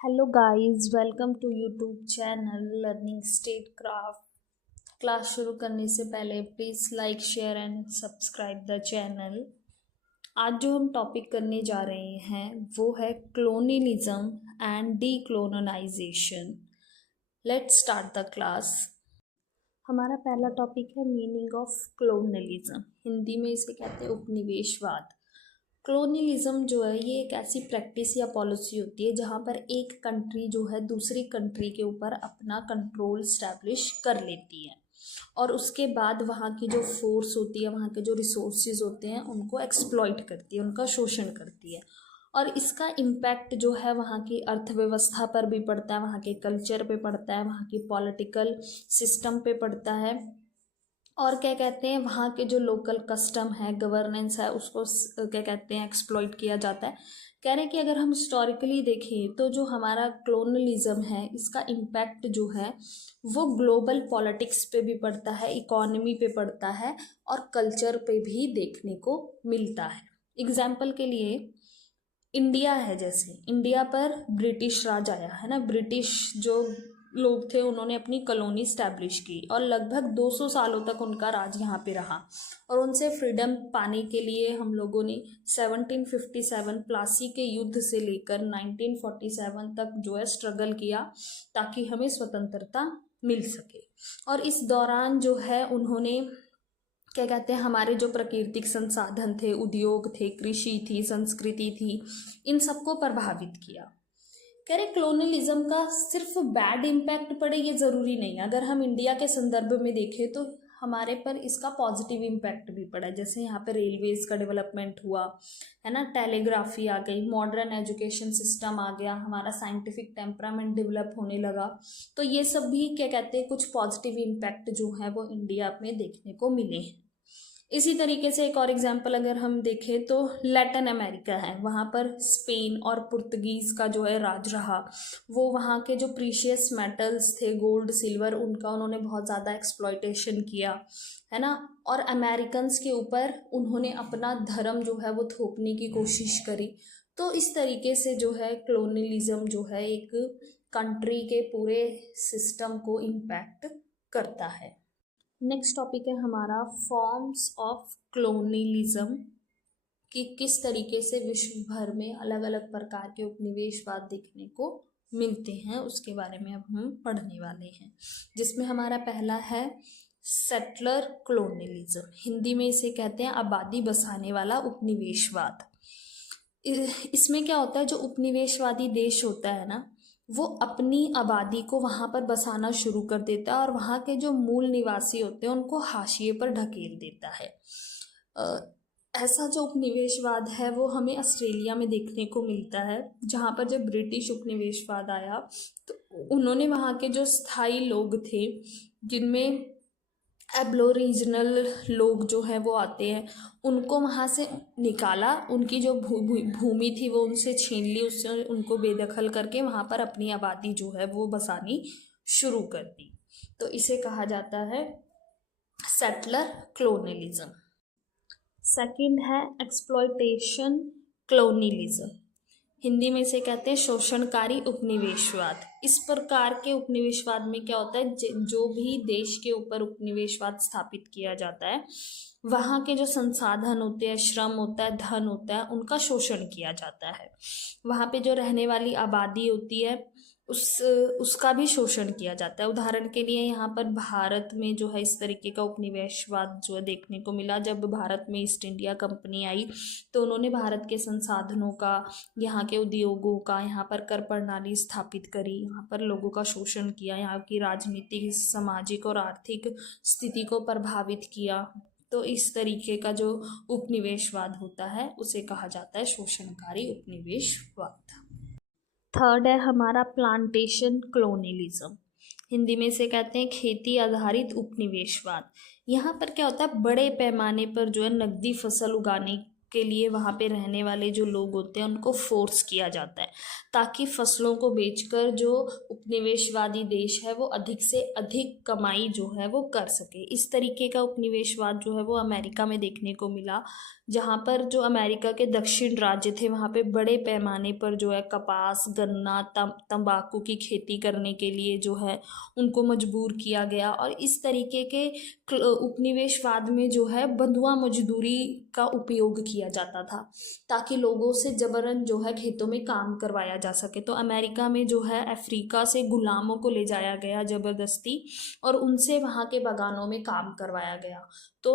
Hello guys, welcome to YouTube channel learning state craft. Class शुरू करने से पहले please like share and subscribe the channel. आज जो हम टॉपिक करने जा रहे हैं वो है colonialism and decolonization. Let's start the class. हमारा पहला टॉपिक है मीनिंग ऑफ क्लोनियलिज्म। हिंदी में इसे कहते हैं उपनिवेशवाद। क्लोनियलिज्म जो है ये एक ऐसी प्रैक्टिस या पॉलिसी होती है जहाँ पर एक कंट्री जो है दूसरी कंट्री के ऊपर अपना कंट्रोल स्टैब्लिश कर लेती है और उसके बाद वहाँ की जो फोर्स होती है, वहाँ के जो रिसोर्सेज होते हैं उनको एक्सप्लॉइट करती है, उनका शोषण करती है। और इसका इम्पैक्ट जो है वहाँ की अर्थव्यवस्था पर भी पड़ता है, वहाँ के कल्चर पे पड़ता है, वहाँ की पॉलिटिकल सिस्टम पे पड़ता है। और क्या कहते हैं, वहाँ के जो लोकल कस्टम है, गवर्नेंस है, उसको क्या कहते हैं, एक्सप्लॉइट किया जाता है। कह रहे हैं कि अगर हम हिस्टोरिकली देखें तो जो हमारा क्लोनलिज्म है इसका इम्पैक्ट जो है वो ग्लोबल पॉलिटिक्स पे भी पड़ता है, इकोनॉमी पे पड़ता है और कल्चर पे भी देखने को मिलता है। एग्जाम्पल के लिए इंडिया है, जैसे इंडिया पर ब्रिटिश राज आया है ना, ब्रिटिश जो लोग थे उन्होंने अपनी कॉलोनी स्टैब्लिश की और लगभग 200 सालों तक उनका राज यहाँ पे रहा और उनसे फ्रीडम पाने के लिए हम लोगों ने 1757 प्लासी के युद्ध से लेकर 1947 तक जो है स्ट्रगल किया ताकि हमें स्वतंत्रता मिल सके। और इस दौरान जो है उन्होंने क्या कहते हैं, हमारे जो प्राकृतिक संसाधन थे, उद्योग थे, कृषि थी, संस्कृति थी, इन सबको प्रभावित किया। कह रहे क्लोनलिज्म का सिर्फ बैड इम्पैक्ट पड़े ये ज़रूरी नहीं। अगर हम इंडिया के संदर्भ में देखें तो हमारे पर इसका पॉजिटिव इम्पैक्ट भी पड़ा, जैसे यहाँ पे रेलवेज का डेवलपमेंट हुआ है ना, टेलीग्राफी आ गई, मॉडर्न एजुकेशन सिस्टम आ गया, हमारा साइंटिफिक टेम्परामेंट डेवलप होने लगा। तो ये सब भी क्या कहते हैं, कुछ पॉजिटिव इम्पैक्ट जो है वो इंडिया में देखने को मिले हैं। इसी तरीके से एक और एग्जांपल अगर हम देखें तो लैटिन अमेरिका है, वहाँ पर स्पेन और पुर्तगीज़ का जो है राज रहा। वो वहाँ के जो प्रीशियस मेटल्स थे, गोल्ड सिल्वर, उनका उन्होंने बहुत ज़्यादा एक्सप्लॉयटेशन किया है ना। और अमेरिकन्स के ऊपर उन्होंने अपना धर्म जो है वो थोपने की कोशिश करी। तो इस तरीके से जो है क्लोनलिज्म जो है एक कंट्री के पूरे सिस्टम को इम्पैक्ट करता है। नेक्स्ट टॉपिक है हमारा फॉर्म्स ऑफ क्लोनियलिज्म, कि किस तरीके से विश्व भर में अलग अलग प्रकार के उपनिवेशवाद देखने को मिलते हैं, उसके बारे में अब हम पढ़ने वाले हैं। जिसमें हमारा पहला है सेटलर क्लोनियलिज्म। हिंदी में इसे कहते हैं आबादी बसाने वाला उपनिवेशवाद। इसमें क्या होता है, जो उपनिवेशवादी देश होता है ना, वो अपनी आबादी को वहाँ पर बसाना शुरू कर देता है और वहाँ के जो मूल निवासी होते हैं उनको हाशिए पर ढकेल देता है। ऐसा जो उपनिवेशवाद है वो हमें ऑस्ट्रेलिया में देखने को मिलता है, जहाँ पर जब ब्रिटिश उपनिवेशवाद आया तो उन्होंने वहाँ के जो स्थायी लोग थे, जिनमें एब्लोरिजिनल लोग जो हैं वो आते हैं, उनको वहाँ से निकाला, उनकी जो भूमि थी वो उनसे छीन ली, उससे उनको बेदखल करके वहाँ पर अपनी आबादी जो है वो बसानी शुरू कर दी। तो इसे कहा जाता है सेटलर क्लोनियलिज्म। सेकंड है एक्सप्लॉयटेशन क्लोनियलिज्म। हिंदी में इसे कहते हैं शोषणकारी उपनिवेशवाद। इस प्रकार के उपनिवेशवाद में क्या होता है, जो भी देश के ऊपर उपनिवेशवाद स्थापित किया जाता है, वहाँ के जो संसाधन होते हैं, श्रम होता है, धन होता है, उनका शोषण किया जाता है। वहाँ पे जो रहने वाली आबादी होती है उसका भी शोषण किया जाता है। उदाहरण के लिए यहाँ पर भारत में जो है इस तरीके का उपनिवेशवाद जो है देखने को मिला। जब भारत में ईस्ट इंडिया कंपनी आई तो उन्होंने भारत के संसाधनों का, यहाँ के उद्योगों का, यहाँ पर कर प्रणाली स्थापित करी, यहाँ पर लोगों का शोषण किया, यहाँ की राजनीतिक, सामाजिक और आर्थिक स्थिति को प्रभावित किया। तो इस तरीके का जो उपनिवेशवाद होता है उसे कहा जाता है शोषणकारी उपनिवेशवाद। थर्ड है हमारा प्लांटेशन क्लोनियलिज्म। हिंदी में इसे कहते हैं खेती आधारित उपनिवेशवाद। यहाँ पर क्या होता है, बड़े पैमाने पर जो है नकदी फसल उगाने के लिए वहाँ पे रहने वाले जो लोग होते हैं उनको फोर्स किया जाता है ताकि फसलों को बेचकर जो उपनिवेशवादी देश है वो अधिक से अधिक कमाई जो है वो कर सके। इस तरीके का उपनिवेशवाद जो है वो अमेरिका में देखने को मिला, जहाँ पर जो अमेरिका के दक्षिण राज्य थे वहाँ पे बड़े पैमाने पर जो है कपास, गन्ना, तंबाकू की खेती करने के लिए जो है उनको मजबूर किया गया। और इस तरीके के उपनिवेशवाद में जो है बंधुआ मजदूरी का उपयोग किया जाता था ताकि लोगों से जबरन जो है खेतों में काम करवाया जा सके। तो अमेरिका में जो है अफ्रीका से गुलामों को ले जाया गया ज़बरदस्ती और उनसे वहाँ के बागानों में काम करवाया गया। तो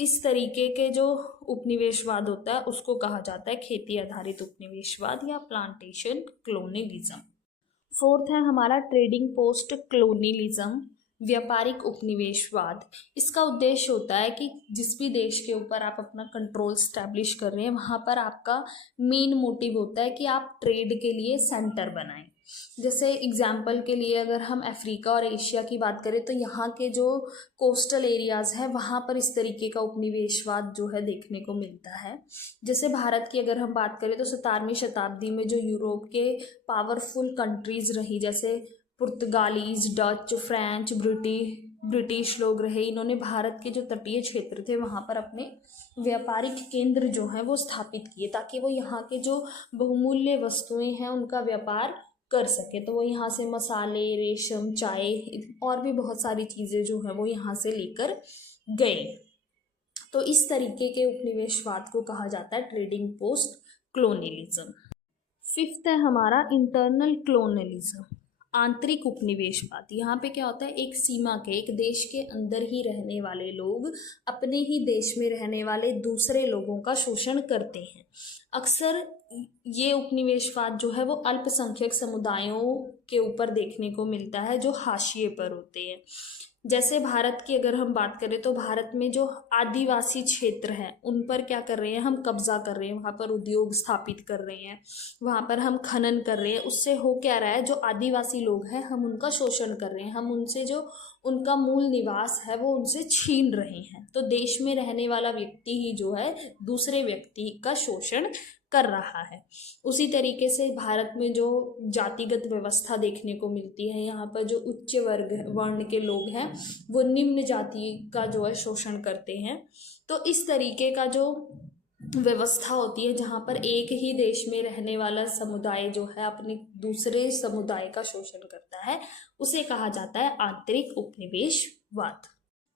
इस तरीके के जो उपनिवेशवाद होता है उसको कहा जाता है खेती आधारित उपनिवेशवाद या प्लांटेशन क्लोनियलिज्म। फोर्थ है हमारा ट्रेडिंग पोस्ट क्लोनियलिज्म, व्यापारिक उपनिवेशवाद। इसका उद्देश्य होता है कि जिस भी देश के ऊपर आप अपना कंट्रोल स्टैब्लिश कर रहे हैं वहाँ पर आपका मेन मोटिव होता है कि आप ट्रेड के लिए सेंटर बनाएं। जैसे एग्जाम्पल के लिए अगर हम अफ्रीका और एशिया की बात करें तो यहाँ के जो कोस्टल एरियाज़ हैं वहाँ पर इस तरीके का उपनिवेशवाद जो है देखने को मिलता है। जैसे भारत की अगर हम बात करें तो 17वीं शताब्दी में जो यूरोप के पावरफुल कंट्रीज़ रही, जैसे पुर्तगालीज, डच, फ्रेंच, ब्रिटिश लोग रहे, इन्होंने भारत के जो तटीय क्षेत्र थे वहाँ पर अपने व्यापारिक केंद्र जो हैं वो स्थापित किए ताकि वो यहाँ के जो बहुमूल्य वस्तुएं हैं उनका व्यापार कर सके। तो वो यहाँ से मसाले, रेशम, चाय और भी बहुत सारी चीज़ें जो हैं वो यहाँ से लेकर गए। तो इस तरीके के उपनिवेशवाद को कहा जाता है ट्रेडिंग पोस्ट क्लोनियलिज्म। फिफ्थ है हमारा इंटरनल क्लोनियलिज्म, आंतरिक उपनिवेशवाद। यहाँ पे क्या होता है, एक सीमा के, एक देश के अंदर ही रहने वाले लोग अपने ही देश में रहने वाले दूसरे लोगों का शोषण करते हैं। अक्सर ये उपनिवेशवाद जो है वो अल्पसंख्यक समुदायों के ऊपर देखने को मिलता है जो हाशिए पर होते हैं। जैसे भारत की अगर हम बात करें तो भारत में जो आदिवासी क्षेत्र हैं उन पर क्या कर रहे हैं, हम कब्जा कर रहे हैं, वहाँ पर उद्योग स्थापित कर रहे हैं, वहाँ पर हम खनन कर रहे हैं। उससे हो क्या रहा है, जो आदिवासी लोग हैं हम उनका शोषण कर रहे हैं, हम उनसे जो उनका मूल निवास है वो उनसे छीन रहे हैं। तो देश में रहने वाला व्यक्ति ही जो है दूसरे व्यक्ति का शोषण कर रहा है। उसी तरीके से भारत में जो जातिगत व्यवस्था देखने को मिलती है, यहाँ पर जो उच्च वर्ण के लोग हैं वो निम्न जाति का जो है शोषण करते हैं। तो इस तरीके का जो व्यवस्था होती है जहाँ पर एक ही देश में रहने वाला समुदाय जो है अपने दूसरे समुदाय का शोषण करता है, उसे कहा जाता है आंतरिक उपनिवेशवाद।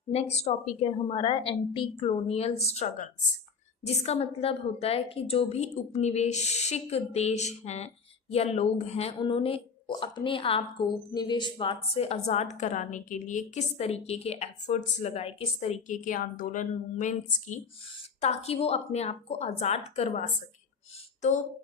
नेक्स्ट टॉपिक है हमारा एंटी कॉलोनियल स्ट्रगल्स, जिसका मतलब होता है कि जो भी उपनिवेशिक देश हैं या लोग हैं उन्होंने अपने आप को उपनिवेशवाद से आज़ाद कराने के लिए किस तरीके के एफर्ट्स लगाए, किस तरीके के आंदोलन मूवमेंट्स की, ताकि वो अपने आप को आज़ाद करवा सके। तो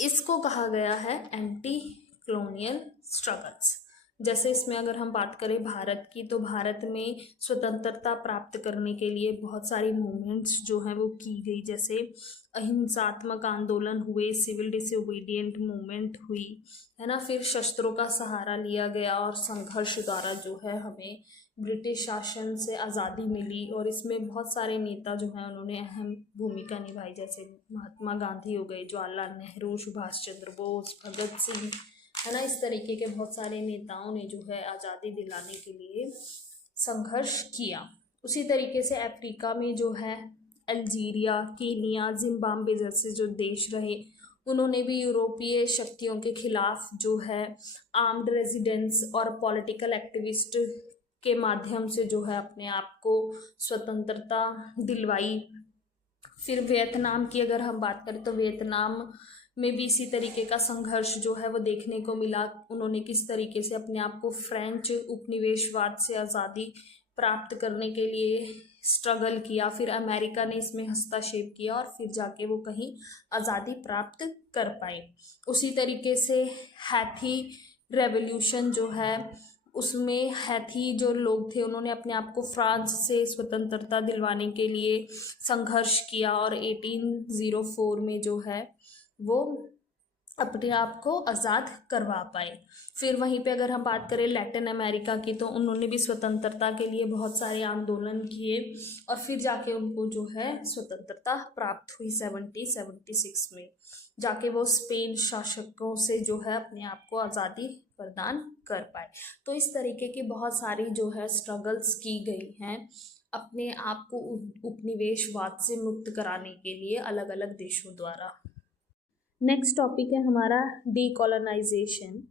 इसको कहा गया है एंटी कॉलोनियल स्ट्रगल्स। जैसे इसमें अगर हम बात करें भारत की, तो भारत में स्वतंत्रता प्राप्त करने के लिए बहुत सारी मूवमेंट्स जो हैं वो की गई। जैसे अहिंसात्मक आंदोलन हुए, सिविल डिसोबीडिएंट मूवमेंट हुई, है ना। फिर शस्त्रों का सहारा लिया गया और संघर्ष द्वारा जो है हमें ब्रिटिश शासन से आज़ादी मिली। और इसमें बहुत सारे नेता जो हैं उन्होंने अहम भूमिका निभाई, जैसे महात्मा गांधी हो गए, जवाहरलाल नेहरू, सुभाष चंद्र बोस, भगत सिंह, है ना। इस तरीके के बहुत सारे नेताओं ने जो है आज़ादी दिलाने के लिए संघर्ष किया। उसी तरीके से अफ्रीका में जो है अल्जीरिया, कीनिया, जिम्बाब्वे जैसे जो देश रहे, उन्होंने भी यूरोपीय शक्तियों के खिलाफ जो है आर्म्ड रेजिडेंस और पॉलिटिकल एक्टिविस्ट के माध्यम से जो है अपने आप को स्वतंत्रता दिलवाई। फिर वियतनाम की अगर हम बात करें तो वियतनाम में भी इसी तरीके का संघर्ष जो है वो देखने को मिला। उन्होंने किस तरीके से अपने आप को फ्रेंच उपनिवेशवाद से आज़ादी प्राप्त करने के लिए स्ट्रगल किया। फिर अमेरिका ने इसमें हस्तक्षेप किया और फिर जाके वो कहीं आज़ादी प्राप्त कर पाए। उसी तरीके से हैथी रेवोल्यूशन जो है, उसमें हैथी जो लोग थे उन्होंने अपने आप को फ्रांस से स्वतंत्रता दिलवाने के लिए संघर्ष किया और 1804 में जो है वो अपने आप को आज़ाद करवा पाए। फिर वहीं पे अगर हम बात करें लैटिन अमेरिका की, तो उन्होंने भी स्वतंत्रता के लिए बहुत सारे आंदोलन किए और फिर जाके उनको जो है स्वतंत्रता प्राप्त हुई 1776 में, जाके वो स्पेन शासकों से जो है अपने आप को आज़ादी प्रदान कर पाए। तो इस तरीके की बहुत सारी जो है स्ट्रगल्स की गई हैं अपने आप को उपनिवेशवाद से मुक्त कराने के लिए अलग अलग देशों द्वारा। नेक्स्ट टॉपिक है हमारा डीकोलोनाइजेशन।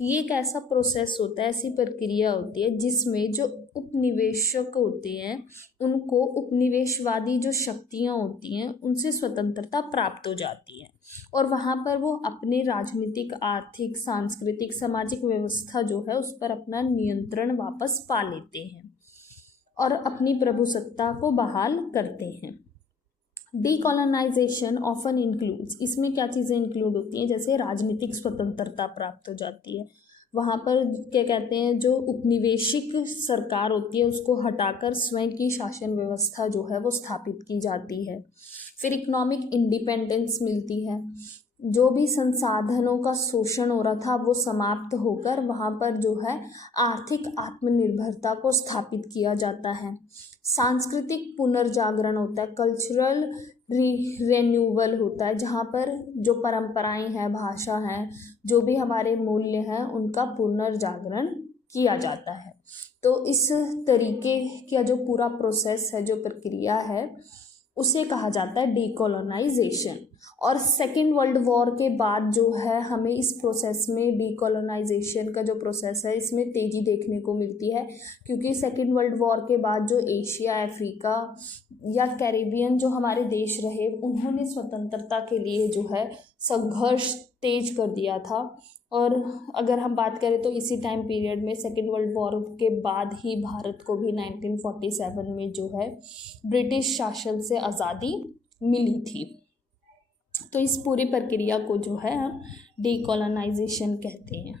ये एक ऐसा प्रोसेस होता है, ऐसी प्रक्रिया होती है जिसमें जो उपनिवेशक होते हैं उनको उपनिवेशवादी जो शक्तियाँ होती हैं उनसे स्वतंत्रता प्राप्त हो जाती है और वहाँ पर वो अपने राजनीतिक, आर्थिक, सांस्कृतिक, सामाजिक व्यवस्था जो है उस पर अपना नियंत्रण वापस पा लेते हैं और अपनी प्रभुसत्ता को बहाल करते हैं। डीकोलोनाइजेशन ऑफन इंक्लूड्स, इसमें क्या चीज़ें इंक्लूड होती हैं, जैसे राजनीतिक स्वतंत्रता प्राप्त हो जाती है। वहाँ पर क्या कहते हैं, जो उपनिवेशिक सरकार होती है उसको हटाकर स्वयं की शासन व्यवस्था जो है वो स्थापित की जाती है। फिर इकोनॉमिक इंडिपेंडेंस मिलती है, जो भी संसाधनों का शोषण हो रहा था वो समाप्त होकर वहाँ पर जो है आर्थिक आत्मनिर्भरता को स्थापित किया जाता है। सांस्कृतिक पुनर्जागरण होता है, कल्चरल रिन्यूअल होता है, जहाँ पर जो परंपराएं हैं, भाषा हैं, जो भी हमारे मूल्य हैं उनका पुनर्जागरण किया जाता है। तो इस तरीके का जो पूरा प्रोसेस है, जो प्रक्रिया है, उसे कहा जाता है डीकोलोनाइजेशन। और सेकेंड वर्ल्ड वॉर के बाद जो है हमें इस प्रोसेस में, डीकोलोनाइजेशन का जो प्रोसेस है इसमें तेज़ी देखने को मिलती है, क्योंकि सेकेंड वर्ल्ड वॉर के बाद जो एशिया, अफ्रीका या कैरेबियन जो हमारे देश रहे उन्होंने स्वतंत्रता के लिए जो है संघर्ष तेज कर दिया था। और अगर हम बात करें तो इसी टाइम पीरियड में, सेकेंड वर्ल्ड वॉर के बाद ही भारत को भी 1947 में जो है ब्रिटिश शासन से आज़ादी मिली थी। तो इस पूरी प्रक्रिया को जो है हम डीकोलोनाइजेशन कहते हैं।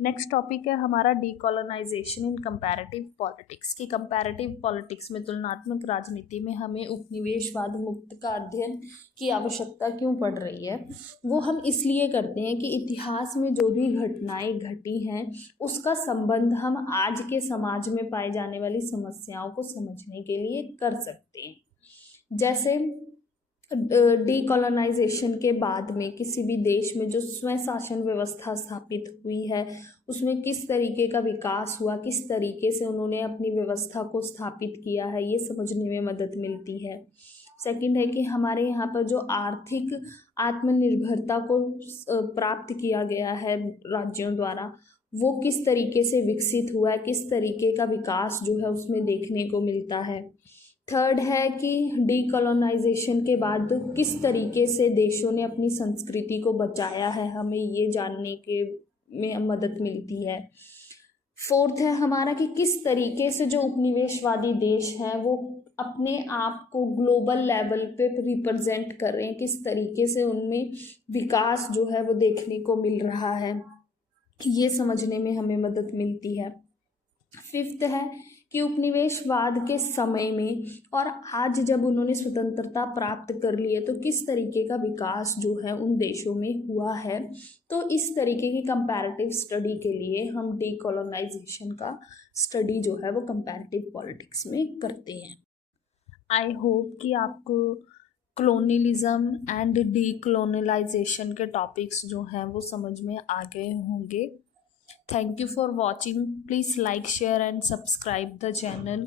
नेक्स्ट टॉपिक है हमारा डीकोलोनाइजेशन इन कंपैरेटिव पॉलिटिक्स। की कंपैरेटिव पॉलिटिक्स में, तुलनात्मक राजनीति में हमें उपनिवेशवाद मुक्त का अध्ययन की आवश्यकता क्यों पड़ रही है। वो हम इसलिए करते हैं कि इतिहास में जो भी घटनाएं घटी हैं उसका संबंध हम आज के समाज में पाई जाने वाली समस्याओं को समझने के लिए कर सकते हैं। जैसे डीकोलोनाइजेशन के बाद में किसी भी देश में जो स्वयं शासन व्यवस्था स्थापित हुई है उसमें किस तरीके का विकास हुआ, किस तरीके से उन्होंने अपनी व्यवस्था को स्थापित किया है, ये समझने में मदद मिलती है। सेकंड है कि हमारे यहाँ पर जो आर्थिक आत्मनिर्भरता को प्राप्त किया गया है राज्यों द्वारा, वो किस तरीके से विकसित हुआ है, किस तरीके का विकास जो है उसमें देखने को मिलता है। थर्ड है कि डीकोलोनाइजेशन के बाद किस तरीके से देशों ने अपनी संस्कृति को बचाया है, हमें ये जानने के में मदद मिलती है। फोर्थ है हमारा कि किस तरीके से जो उपनिवेशवादी देश हैं वो अपने आप को ग्लोबल लेवल पे रिप्रेजेंट कर रहे हैं, किस तरीके से उनमें विकास जो है वो देखने को मिल रहा है, ये समझने में हमें मदद मिलती है। फिफ्थ है कि उपनिवेशवाद के समय में और आज जब उन्होंने स्वतंत्रता प्राप्त कर ली है तो किस तरीके का विकास जो है उन देशों में हुआ है। तो इस तरीके की कंपैरेटिव स्टडी के लिए हम डीकोलोनाइजेशन का स्टडी जो है वो कंपैरेटिव पॉलिटिक्स में करते हैं। आई होप कि आपको कॉलोनियलिज्म एंड डीकोलोनाइजेशन के टॉपिक्स जो हैं वो समझ में आ गए होंगे। Thank you for watching. Please like, share and subscribe the channel.